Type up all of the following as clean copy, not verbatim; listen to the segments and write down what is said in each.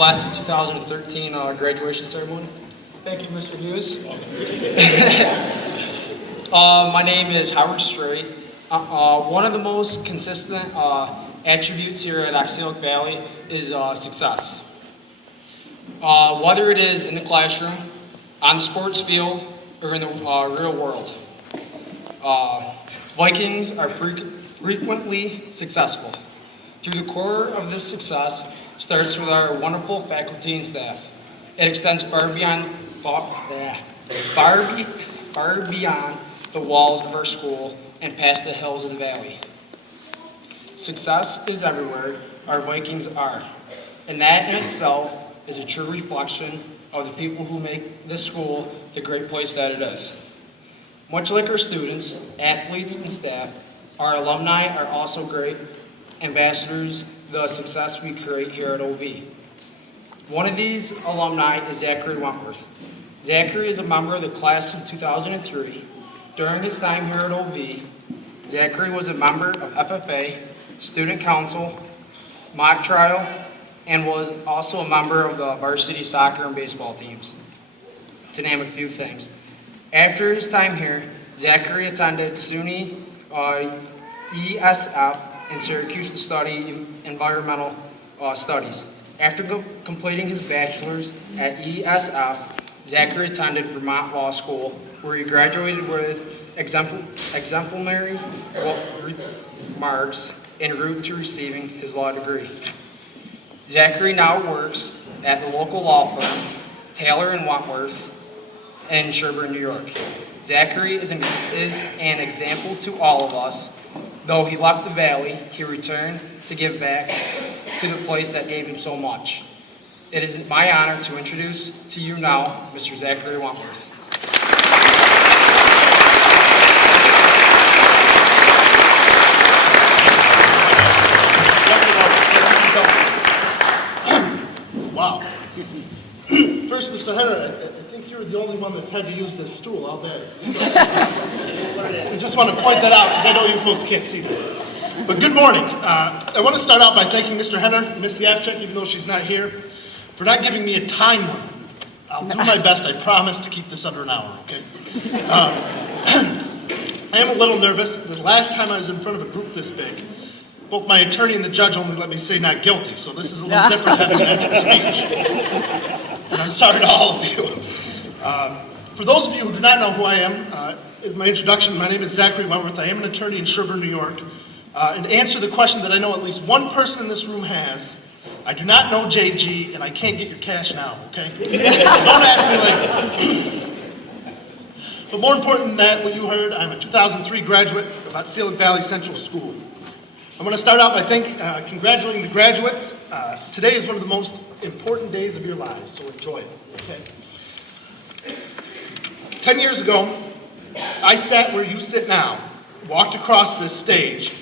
Class of 2013 graduation ceremony. Thank you, Mr. Hughes. My name is Howard Strait. One of the most consistent attributes here at Otselic Valley is success. Whether it is in the classroom, on the sports field, or in the real world. Vikings are frequently successful. Through the core of this success starts with our wonderful faculty and staff. It extends far beyond the walls of our school and past the hills of the valley. Success is everywhere, our Vikings are, and that in itself is a true reflection of the people who make this school the great place that it is. Much like our students, athletes, and staff, our alumni are also great ambassadors of the success we create here at OV. One of these alumni is Zachary Wentworth. Zachary is a member of the class of 2003. During his time here at OV, Zachary was a member of FFA, student council, mock trial, and was also a member of the varsity soccer and baseball teams, to name a few things. After his time here, Zachary attended SUNY ESF in Syracuse to study environmental studies. After completing his bachelor's at ESF, Zachary attended Vermont Law School, where he graduated with exemplary marks en route to receiving his law degree. Zachary now works at the local law firm, Taylor & Wentworth, in Sherburne, New York. Zachary is an example to all of us. Though he left the valley, he returned to give back to the place that gave him so much. It is my honor to introduce to you now Mr. Zachary Wentworth. Wow. First, Mr. Henry, I think you're the only one that's had to use this stool all day. I just want to point that out because I know you folks can't see that. But good morning. I want to start out by thanking Mr. Henner and Ms. Yavchek, even though she's not here, for not giving me a time limit. I'll do my best, I promise, to keep this under an hour, okay? I am a little nervous. The last time I was in front of a group this big, both my attorney and the judge only let me say not guilty, so this is a little different having an extra speech. And I'm sorry to all of you. For those of you who do not know who I am, is my introduction. My name is Zachary Wentworth. I am an attorney in Sherburne, New York. And to answer the question that I know at least one person in this room has, I do not know JG, and I can't get your cash now, okay? So don't ask me later. But more important than that, what you heard, I'm a 2003 graduate of Otselic Valley Central School. I'm going to start out by congratulating the graduates. Today is one of the most important days of your lives, so enjoy it, okay? 10 years ago, I sat where you sit now, walked across this stage,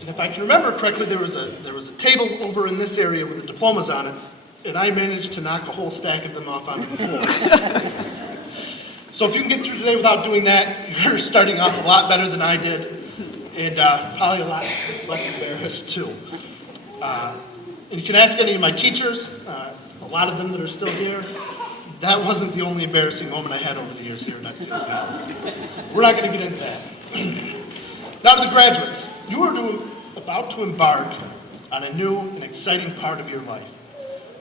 and if I can remember correctly, there was a table over in this area with the diplomas on it, and I managed to knock a whole stack of them off onto the floor. So if you can get through today without doing that, you're starting off a lot better than I did. And probably a lot less embarrassed, too. And you can ask any of my teachers, a lot of them that are still here, that wasn't the only embarrassing moment I had over the years here at Otselic Valley. We're not going to get into that. Now to the graduates. You are about to embark on a new and exciting part of your life.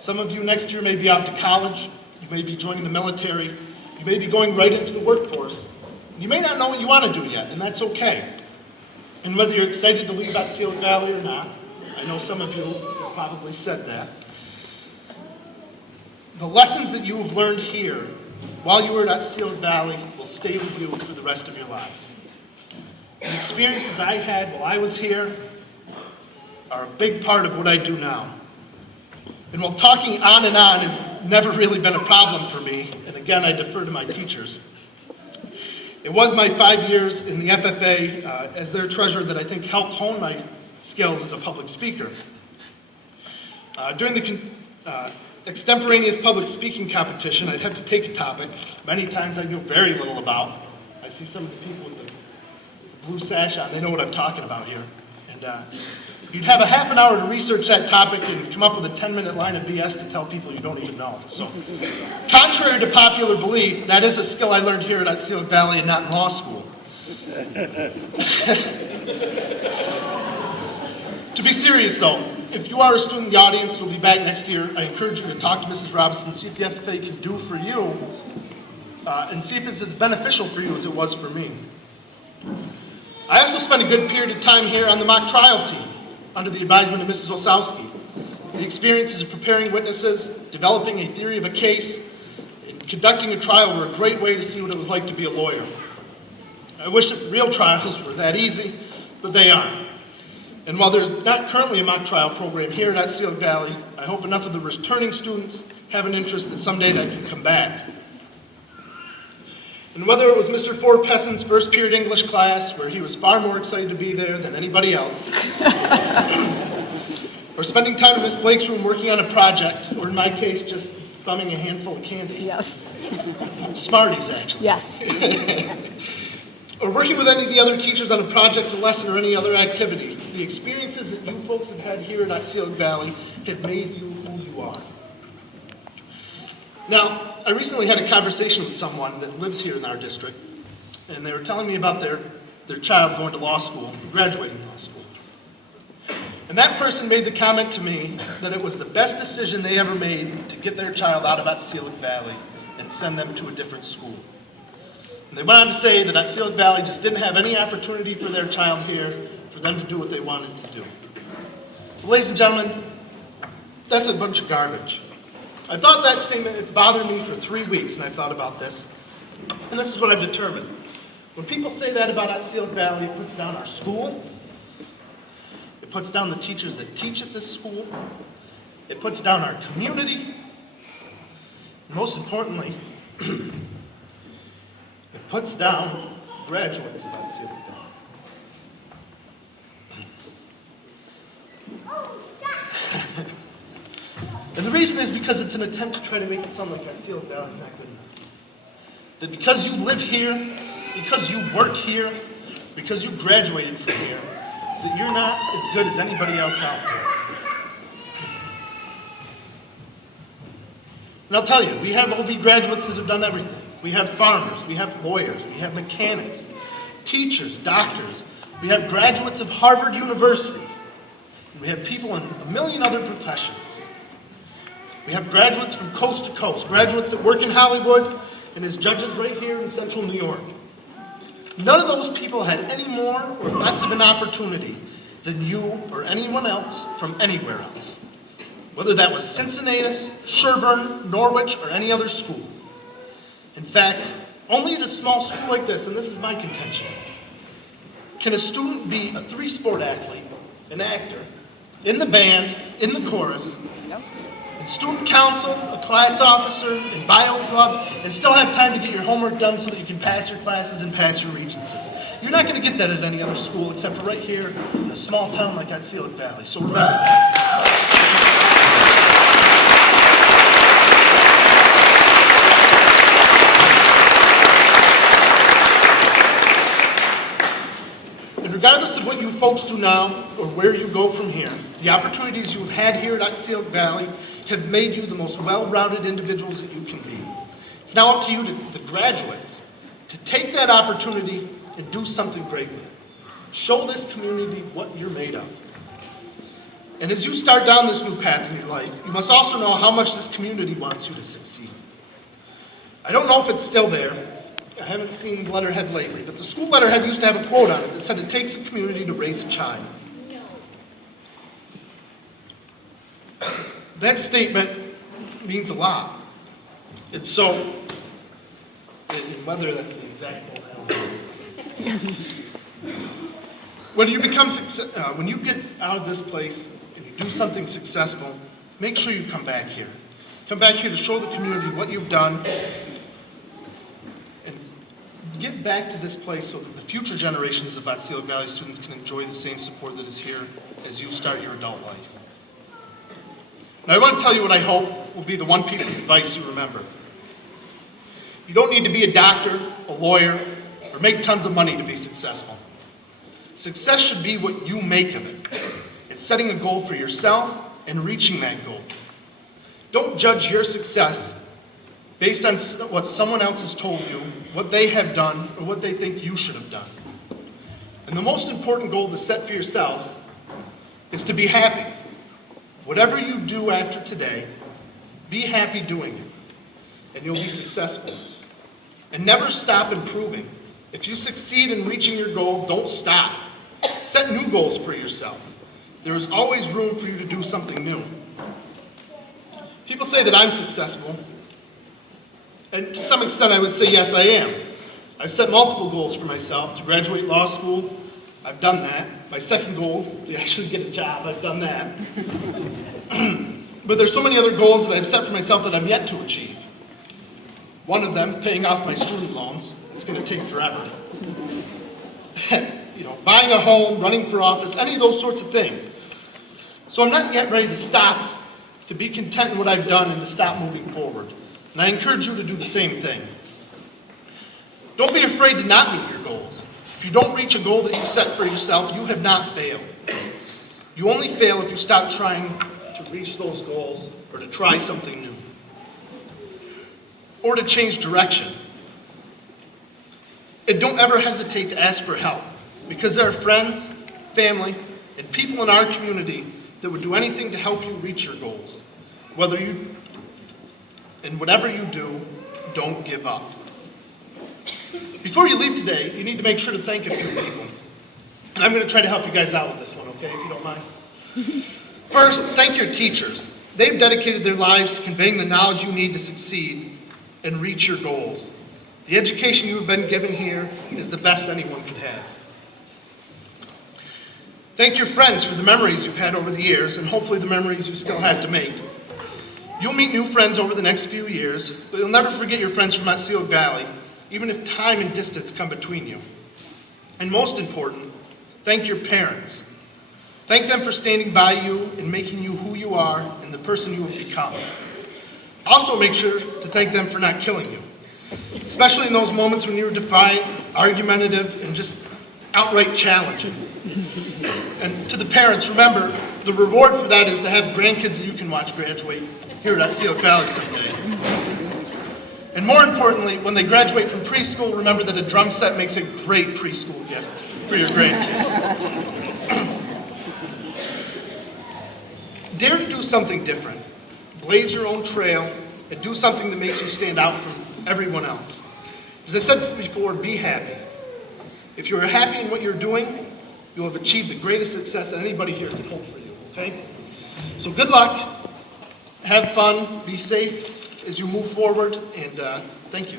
Some of you next year may be off to college. You may be joining the military. You may be going right into the workforce. You may not know what you want to do yet, and that's okay. And whether you're excited to leave Otselic Valley or not, I know some of you have probably said that, the lessons that you have learned here while you were at Otselic Valley will stay with you for the rest of your lives. The experiences I had while I was here are a big part of what I do now. And while talking on and on has never really been a problem for me, and again I defer to my teachers, it was my 5 years in the FFA as their treasurer that I think helped hone my skills as a public speaker. During the extemporaneous public speaking competition, I'd have to take a topic many times I knew very little about. I see some of the people with the blue sash on, they know what I'm talking about here. And you'd have a half an hour to research that topic and come up with a 10-minute line of BS to tell people you don't even know. So, contrary to popular belief, that is a skill I learned here at Otselic Valley and not in law school. To be serious, though, if you are a student in the audience and will be back next year, I encourage you to talk to Mrs. Robinson, see if the FFA can do for you, and see if it's as beneficial for you as it was for me. I also spent a good period of time here on the mock trial team, under the advisement of Mrs. Osowski. The experiences of preparing witnesses, developing a theory of a case, and conducting a trial were a great way to see what it was like to be a lawyer. I wish that real trials were that easy, but they aren't. And while there's not currently a mock trial program here at Otselic Valley, I hope enough of the returning students have an interest that someday that can come back. And whether it was Mr. Ford Pesson's first period English class, where he was far more excited to be there than anybody else, or spending time in Miss Blake's room working on a project, or in my case, just thumbing a handful of candy. Yes. Smarties, actually. Yes. Or working with any of the other teachers on a project, a lesson, or any other activity, the experiences that you folks have had here at Otselic Valley have made you who you are. Now, I recently had a conversation with someone that lives here in our district, and they were telling me about their child going to law school, graduating law school. And that person made the comment to me that it was the best decision they ever made to get their child out of Otselic Valley and send them to a different school. And they went on to say that Otselic Valley just didn't have any opportunity for their child here for them to do what they wanted to do. So, ladies and gentlemen, that's a bunch of garbage. I thought that statement, it's bothered me for 3 weeks, and I thought about this. And this is what I've determined. When people say that about Otselic Valley, it puts down our school. It puts down the teachers that teach at this school. It puts down our community. And most importantly, it puts down graduates of Otselic Valley. And the reason is because it's an attempt to try to make it sound like Otselic Valley is not good enough. That because you live here, because you work here, because you graduated from here, that you're not as good as anybody else out there. And I'll tell you, we have OV graduates that have done everything. We have farmers, we have lawyers, we have mechanics, teachers, doctors. We have graduates of Harvard University. And we have people in a million other professions. We have graduates from coast to coast, graduates that work in Hollywood and as judges right here in central New York. None of those people had any more or less of an opportunity than you or anyone else from anywhere else. Whether that was Cincinnati, Sherburne, Norwich, or any other school. In fact, only at a small school like this, and this is my contention, can a student be a 3-sport athlete, an actor, in the band, in the chorus, in student council, a class officer, in bio club, and still have time to get your homework done so that you can pass your classes and pass your regencies. You're not going to get that at any other school except for right here in a small town like Otselic Valley. So remember that. Regardless of what you folks do now or where you go from here, the opportunities you've had here at Otselic Valley have made you the most well-rounded individuals that you can be. It's now up to you, the graduates, to take that opportunity and do something great with it. Show this community what you're made of. And as you start down this new path in your life, you must also know how much this community wants you to succeed. I don't know if it's still there. I haven't seen the letterhead lately, but the school letterhead used to have a quote on it that said it takes a community to raise a child. That statement means a lot. And so, and whether that's the exact quote, I don't know. When you get out of this place and you do something successful, make sure you come back here. Come back here to show the community what you've done. Give back to this place so that the future generations of Otselic Valley students can enjoy the same support that is here as you start your adult life. Now, I want to tell you what I hope will be the one piece of advice you remember. You don't need to be a doctor, a lawyer, or make tons of money to be successful. Success should be what you make of it. It's setting a goal for yourself and reaching that goal. Don't judge your success based on what someone else has told you, what they have done, or what they think you should have done. And the most important goal to set for yourselves is to be happy. Whatever you do after today, be happy doing it, and you'll be successful. And never stop improving. If you succeed in reaching your goal, don't stop. Set new goals for yourself. There is always room for you to do something new. People say that I'm successful, and to some extent I would say yes, I am. I've set multiple goals for myself: to graduate law school. I've done that. My second goal, to actually get a job, I've done that. But there's so many other goals that I've set for myself that I've yet to achieve. One of them, paying off my student loans. It's going to take forever. Buying a home, running for office, any of those sorts of things. So I'm not yet ready to stop, to be content in what I've done and to stop moving forward. And I encourage you to do the same thing. Don't be afraid to not meet your goals. If you don't reach a goal that you set for yourself, you have not failed. You only fail if you stop trying to reach those goals or to try something new. Or to change direction. And don't ever hesitate to ask for help, because there are friends, family, and people in our community that would do anything to help you reach your goals. Whatever you do, don't give up. Before you leave today, you need to make sure to thank a few people. And I'm going to try to help you guys out with this one, okay, if you don't mind. First, thank your teachers. They've dedicated their lives to conveying the knowledge you need to succeed and reach your goals. The education you have been given here is the best anyone could have. Thank your friends for the memories you've had over the years, and hopefully the memories you still have to make. You'll meet new friends over the next few years, but you'll never forget your friends from Otselic Valley, even if time and distance come between you. And most important, thank your parents. Thank them for standing by you and making you who you are and the person you have become. Also make sure to thank them for not killing you, especially in those moments when you were defiant, argumentative, and just outright challenging. And to the parents, remember, the reward for that is to have grandkids that you can watch graduate here at Otselic Valley someday. And more importantly, when they graduate from preschool, remember that a drum set makes a great preschool gift for your grandkids. Dare to do something different. Blaze your own trail and do something that makes you stand out from everyone else. As I said before, be happy. If you're happy in what you're doing, you'll have achieved the greatest success that anybody here can hope for you, okay? So good luck, have fun, be safe as you move forward, and thank you.